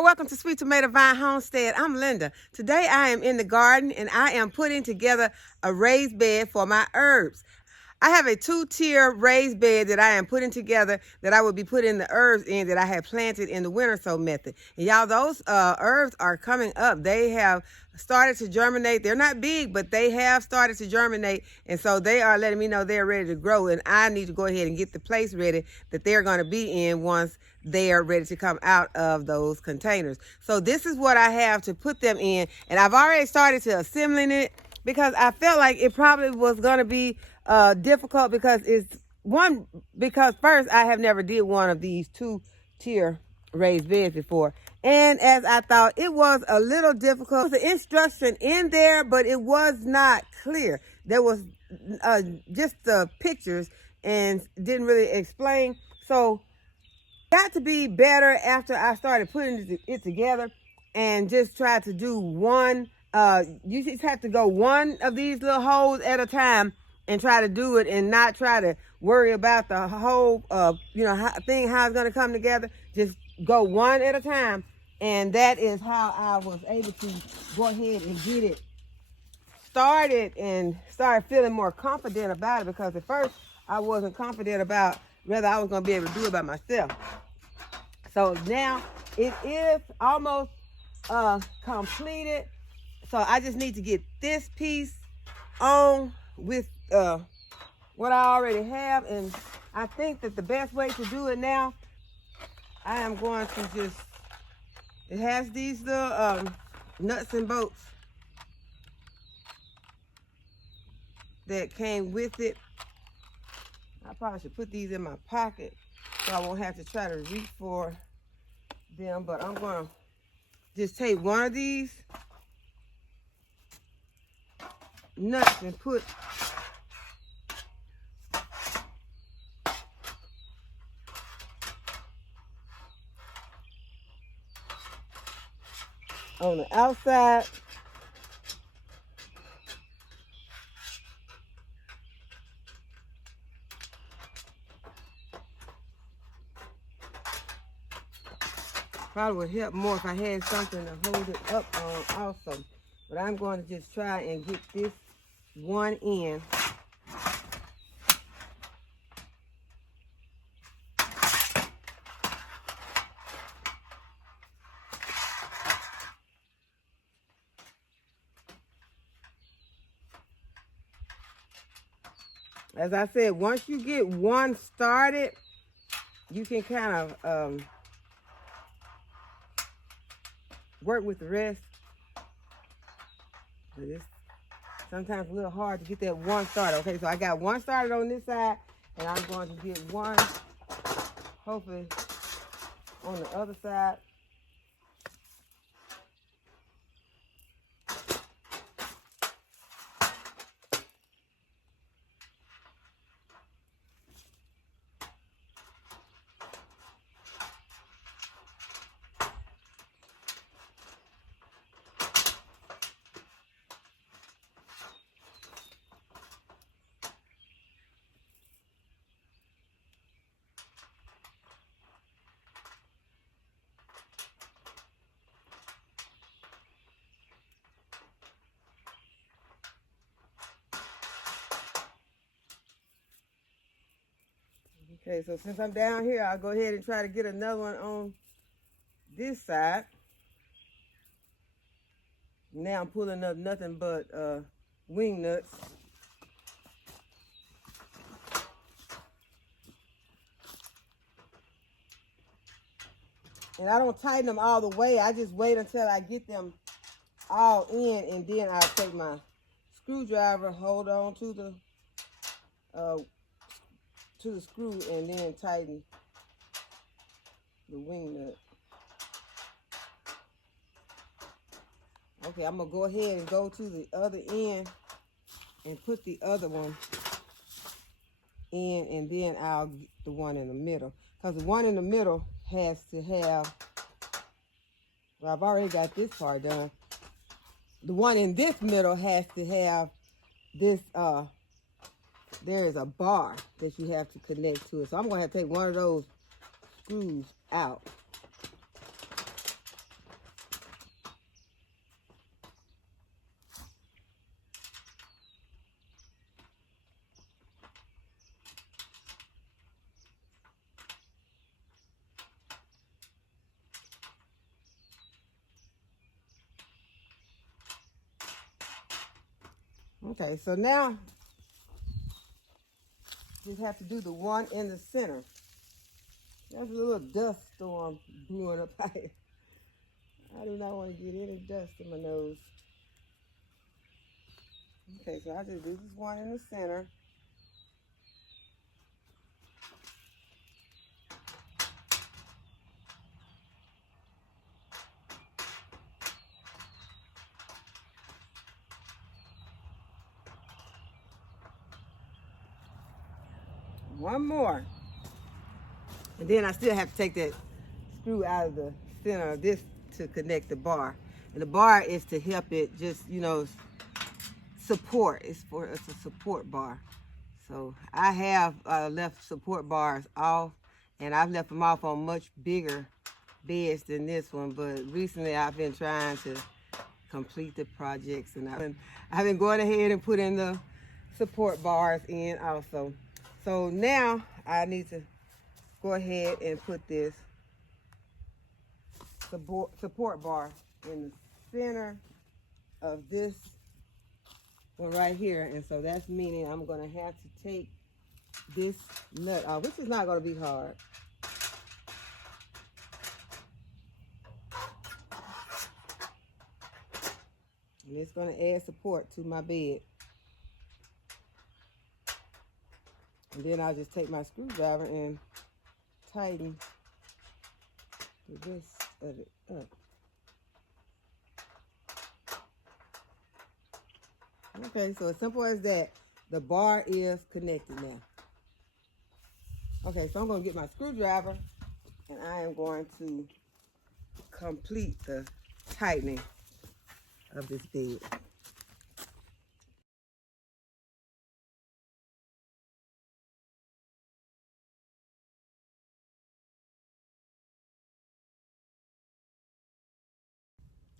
y'all. Welcome to Sweet Tomato Vine Homestead. I'm Linda. Today I am in the garden and I am putting together a raised bed for my herbs. I have a 2-tier raised bed that I am putting together that I will be putting the herbs in that I had planted in the winter sow method. And y'all, those herbs are coming up. They have started to germinate. They're not big, but they have started to germinate. And so they are letting me know they're ready to grow. And I need to go ahead and get the place ready that they're going to be in once they are ready to come out of those containers. So this is what I have to put them in. And I've already started to assembling it because I felt like it probably was going to be difficult because first I have never did one of these 2-tier raised beds before. And as I thought, it was a little difficult. There was an instruction in there, but it was not clear. There was just the pictures and didn't really explain. So got to be better after I started putting it together and just try to do one. You just have to go one of these little holes at a time and try to do it and not try to worry about the whole, how it's going to come together. Just go one at a time. And that is how I was able to go ahead and get it started and started feeling more confident about it, because at first I wasn't confident about whether I was going to be able to do it by myself. So now it is almost completed. So I just need to get this piece on with what I already have. And I think that the best way to do it now, I am going to just, it has these little nuts and bolts that came with it. I probably should put these in my pocket so I won't have to try to reach for them, but I'm going to just take one of these nuts and put on the outside. Probably would help more if I had something to hold it up on also. But I'm going to just try and get this one in. As I said, once you get one started, you can kind of work with the rest. But it's sometimes a little hard to get that one started. Okay, so I got one started on this side, and I'm going to get one, hopefully, on the other side. Okay, so since I'm down here, I'll go ahead and try to get another one on this side. Now I'm pulling up nothing but wing nuts. And I don't tighten them all the way. I just wait until I get them all in, and then I'll take my screwdriver, hold on to the screw, and then tighten the wing nut. Okay, I'm gonna go ahead and go to the other end and put the other one in, and then I'll get the one in the middle. Because the one in the middle has to have, well, I've already got this part done. The one in this middle has to have this, there is a bar that you have to connect to it. So I'm going to have to take one of those screws out. Okay, so now just have to do the one in the center. There's a little dust storm brewing up here. I do not want to get any dust in my nose. Okay, so I just do this one in the center. One more. And then I still have to take that screw out of the center of this to connect the bar. And the bar is to help it just, you know, support. It's a support bar. So I have left support bars off, and I've left them off on much bigger beds than this one. But recently I've been trying to complete the projects, and I've been going ahead and putting the support bars in also. So now I need to go ahead and put this support bar in the center of this one right here. And so that's meaning I'm going to have to take this nut off, which is not going to be hard. And it's going to add support to my bed. And then I'll just take my screwdriver and tighten the rest of it up. Okay, so as simple as that, the bar is connected now. Okay, so I'm going to get my screwdriver, and I am going to complete the tightening of this bed.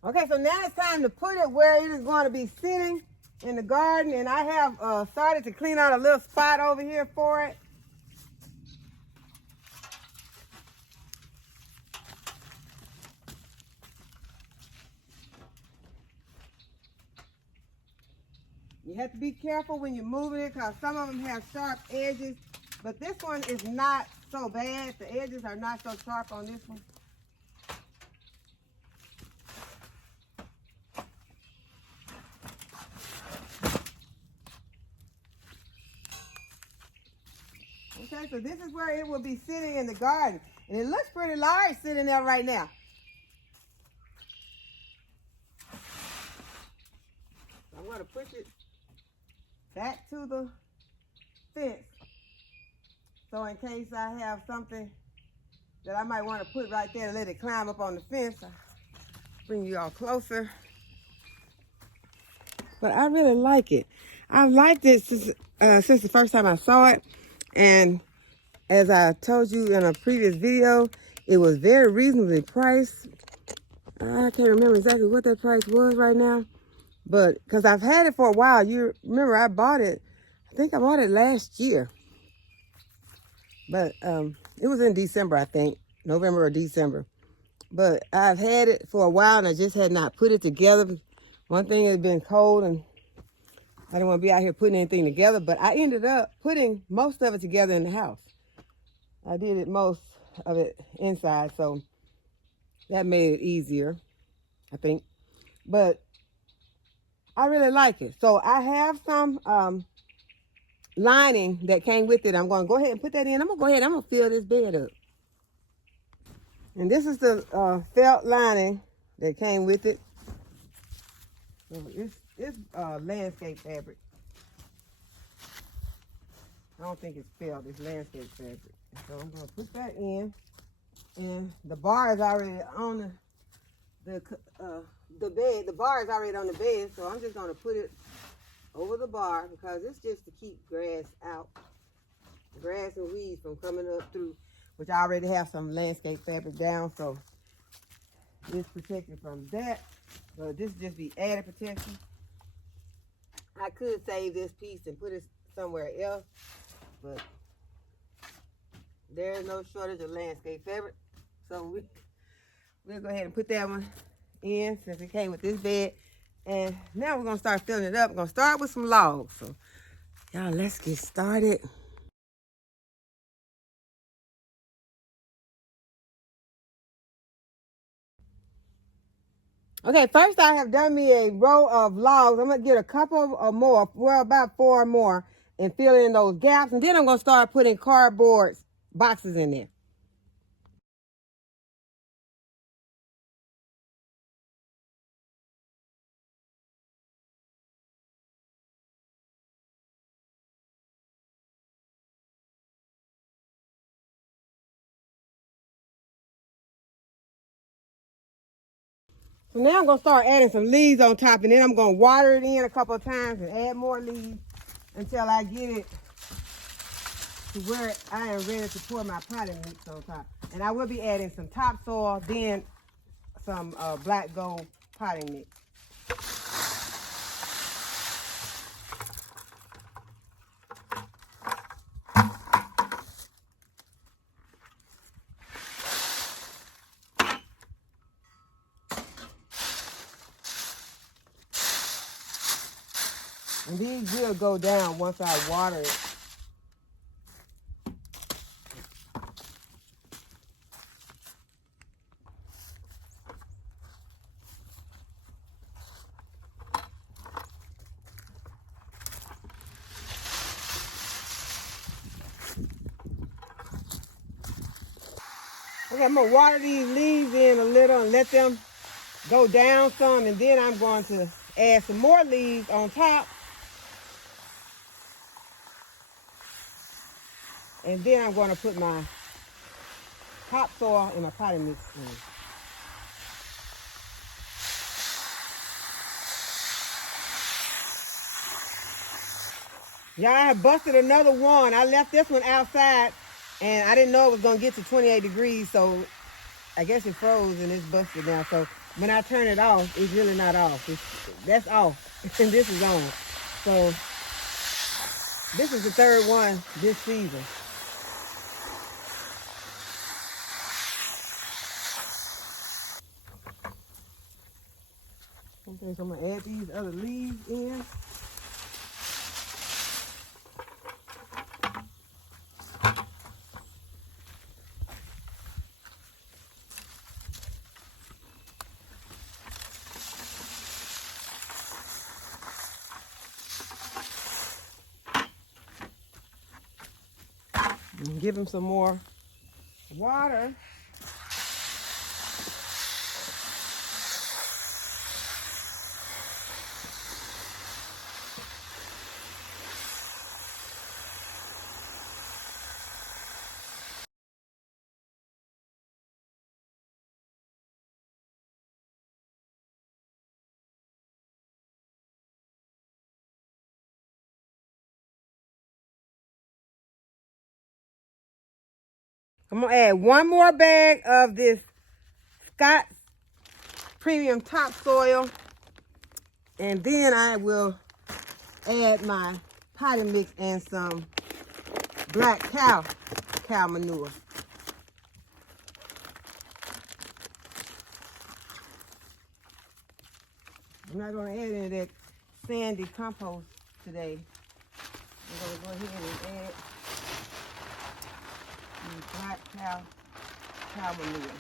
Okay, so now it's time to put it where it is going to be sitting in the garden, and I have started to clean out a little spot over here for it. You have to be careful when you're moving it because some of them have sharp edges, but this one is not so bad. The edges are not so sharp on this one. Okay, so this is where it will be sitting in the garden. And it looks pretty large sitting there right now. I'm going to push it back to the fence. So in case I have something that I might want to put right there and let it climb up on the fence, I'll bring you all closer. But I really like it. I've liked it since the first time I saw it. And as I told you in a previous video, it was very reasonably priced. I can't remember exactly what that price was right now. But because I've had it for a while. You remember I bought it, I think I bought it last year. But it was in December, I think, November or December. But I've had it for a while and I just had not put it together. One thing has been cold and I didn't want to be out here putting anything together, but I ended up putting most of it together in the house. I did it most of it inside, so that made it easier, I think. But I really like it. So I have some lining that came with it. I'm going to go ahead and put that in. I'm going to fill this bed up. And this is the felt lining that came with it. So it's landscape fabric. I don't think it's felt, it's landscape fabric. So I'm going to put that in. And the bar is already on the bed. The bar is already on the bed, so I'm just going to put it over the bar because it's just to keep grass out. Grass and weeds from coming up through, which I already have some landscape fabric down, so it's protected from that. So this just be added protection. I could save this piece and put it somewhere else, but there is no shortage of landscape fabric. So we'll go ahead and put that one in since it came with this bed. And now we're gonna start filling it up. We're gonna start with some logs. So y'all, let's get started. Okay, first I have done me a row of logs. I'm gonna get a couple or more, well, about 4 more, and fill in those gaps. And then I'm gonna start putting cardboard boxes in there. So now I'm gonna start adding some leaves on top, and then I'm gonna water it in a couple of times and add more leaves until I get it to where I am ready to pour my potting mix on top. And I will be adding some topsoil, then some black gold potting mix. And these will go down once I water it. Okay, I'm gonna water these leaves in a little and let them go down some, and then I'm going to add some more leaves on top. And then I'm going to put my topsoil in my potting mix in. Y'all, I have busted another one. I left this one outside, and I didn't know it was going to get to 28 degrees, so I guess it froze and it's busted now. So when I turn it off, it's really not off. That's off, and this is on. So this is the third one this season. Okay, so I'm going to add these other leaves in. And give them some more water. I'm going to add one more bag of this Scott's Premium Topsoil, and then I will add my potting mix and some black cow manure. I'm not going to add any of that sandy compost today. I'm going to go ahead and add the black cow manure.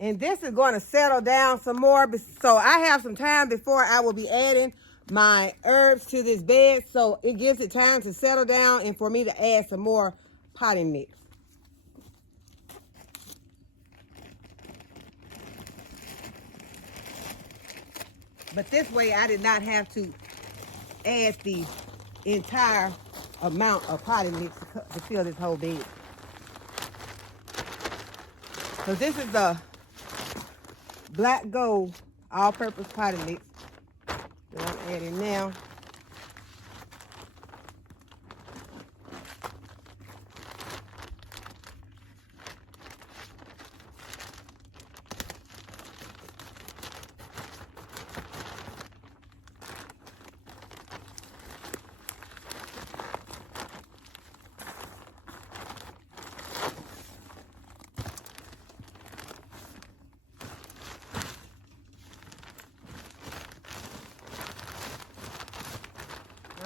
And this is going to settle down some more. So I have some time before I will be adding my herbs to this bed. So it gives it time to settle down and for me to add some more potting mix. But this way I did not have to add the entire amount of potting mix to fill this whole bed. So this is the black gold all-purpose potting mix that I'm adding now.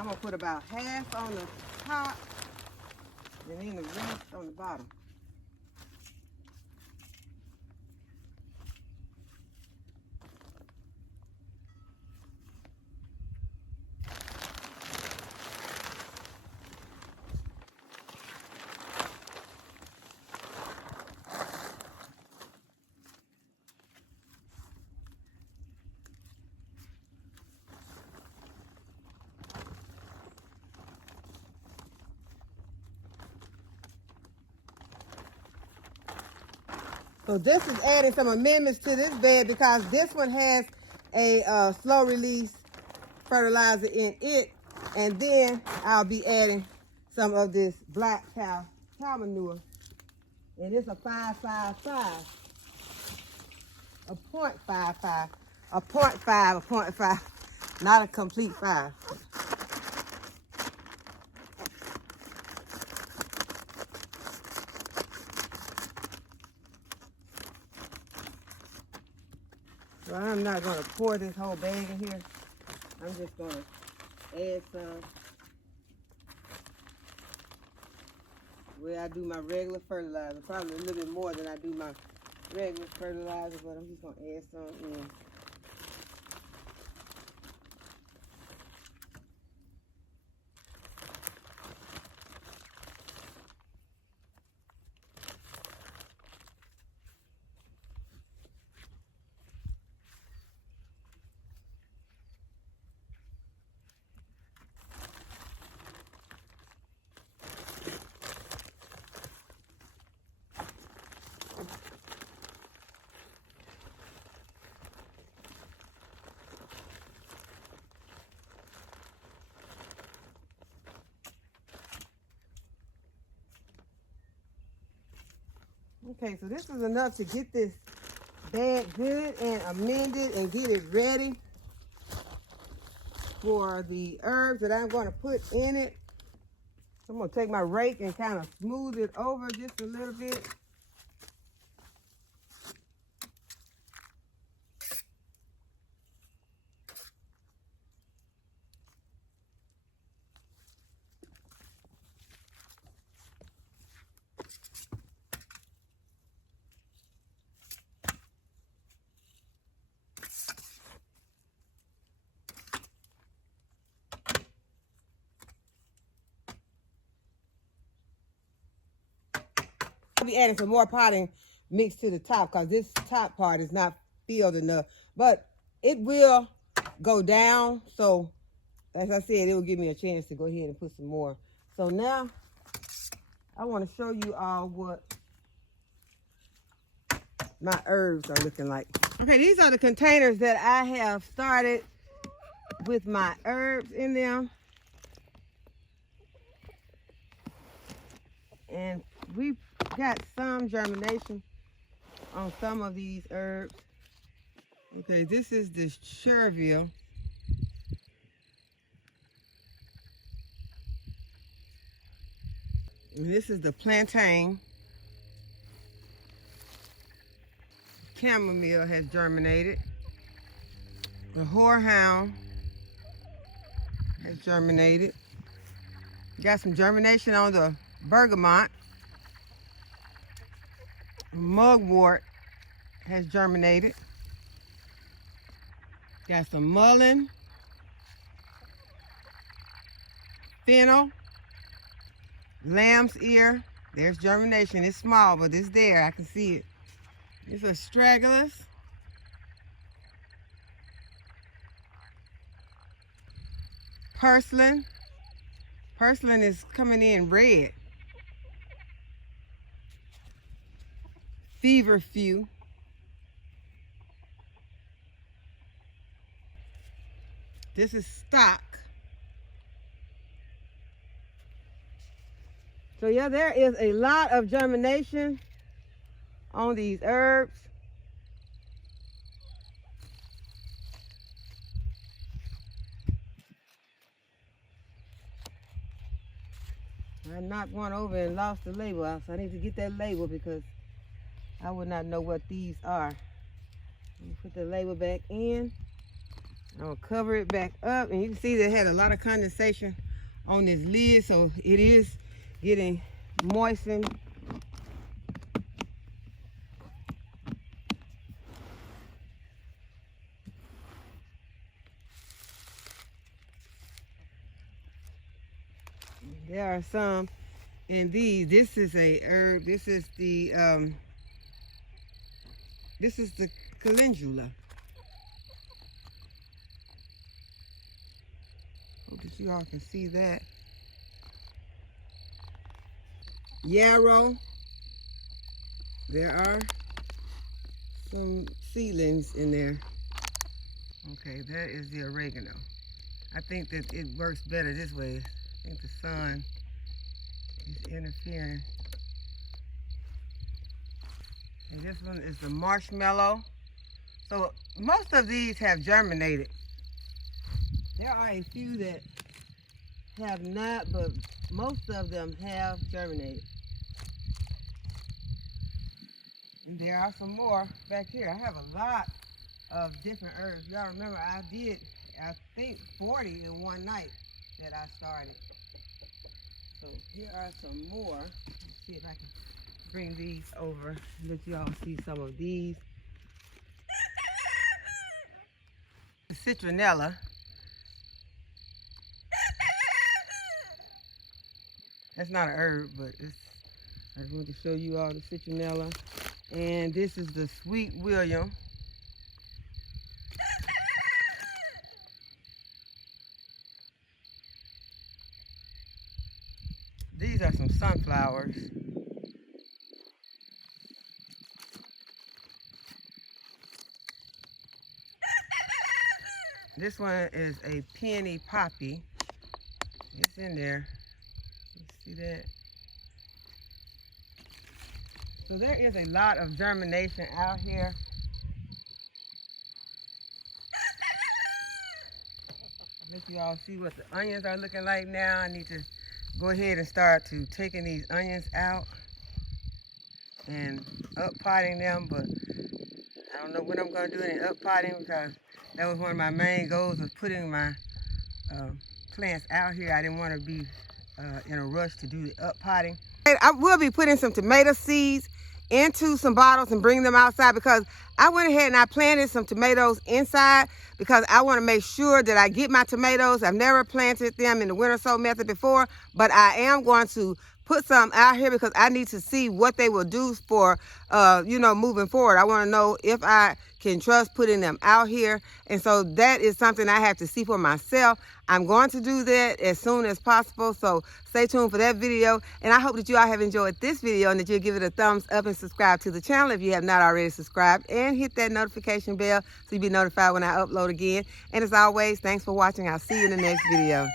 I'm gonna put about half on the top and then the rest on the bottom. So this is adding some amendments to this bed because this one has a slow release fertilizer in it. And then I'll be adding some of this black cow manure. And it's a 555, a 0.55, a 0.5, a 0.5, not a complete 5. So I'm not going to pour this whole bag in here. I'm just going to add some where I do my regular fertilizer. Probably a little bit more than I do my regular fertilizer, but I'm just going to add some in. Okay, so this is enough to get this bag good and amended and get it ready for the herbs that I'm going to put in it. I'm going to take my rake and kind of smooth it over just a little bit. I'll be adding some more potting mix to the top because this top part is not filled enough, but it will go down. So as I said, it will give me a chance to go ahead and put some more. So now I want to show you all what my herbs are looking like. Okay, these are the containers that I have started with my herbs in them. And we've got some germination on some of these herbs. Okay, this is the chervil. And this is the plantain. Chamomile has germinated. The horehound has germinated. Got some germination on the bergamot. Mugwort has germinated. Got some mullein, fennel, lamb's ear. There's germination. It's small, but it's there. I can see it. It's astragalus. Purslane. Purslane is coming in red. Feverfew. This is stock. So yeah, there is a lot of germination on these herbs. I knocked one over and lost the label out, so I need to get that label because I would not know what these are. Let me put the label back in. I'll cover it back up, and you can see that it had a lot of condensation on this lid, so it is getting moistened. There are some in these. This is a herb. This is the calendula. Hope that you all can see that. Yarrow. There are some seedlings in there. Okay, that is the oregano. I think that it works better this way. I think the sun is interfering. And this one is the marshmallow. So most of these have germinated. There are a few that have not, but most of them have germinated. And there are some more back here. I have a lot of different herbs. Y'all remember I did, I think, 40 in one night that I started. So here are some more. Let's see if I can bring these over, let you all see some of these. The citronella. That's not an herb, but it's, I just want to show you all the citronella. And this is the sweet William. These are some sunflowers. This one is a penny poppy. It's in there. You see that? So there is a lot of germination out here. Let you all see what the onions are looking like now. I need to go ahead and start to taking these onions out and up-potting them, but I don't know when I'm going to do any up-potting, because that was one of my main goals, of putting my plants out here. I didn't want to be in a rush to do the up-potting. I will be putting some tomato seeds into some bottles and bring them outside, because I went ahead and I planted some tomatoes inside because I want to make sure that I get my tomatoes. I've never planted them in the winter sow method before, but I am going to put some out here because I need to see what they will do for, you know, moving forward. I want to know if I can trust putting them out here. And so that is something I have to see for myself. I'm going to do that as soon as possible. So stay tuned for that video. And I hope that you all have enjoyed this video and that you'll give it a thumbs up and subscribe to the channel if you have not already subscribed, and hit that notification bell so you'll be notified when I upload again. And as always, thanks for watching. I'll see you in the next video.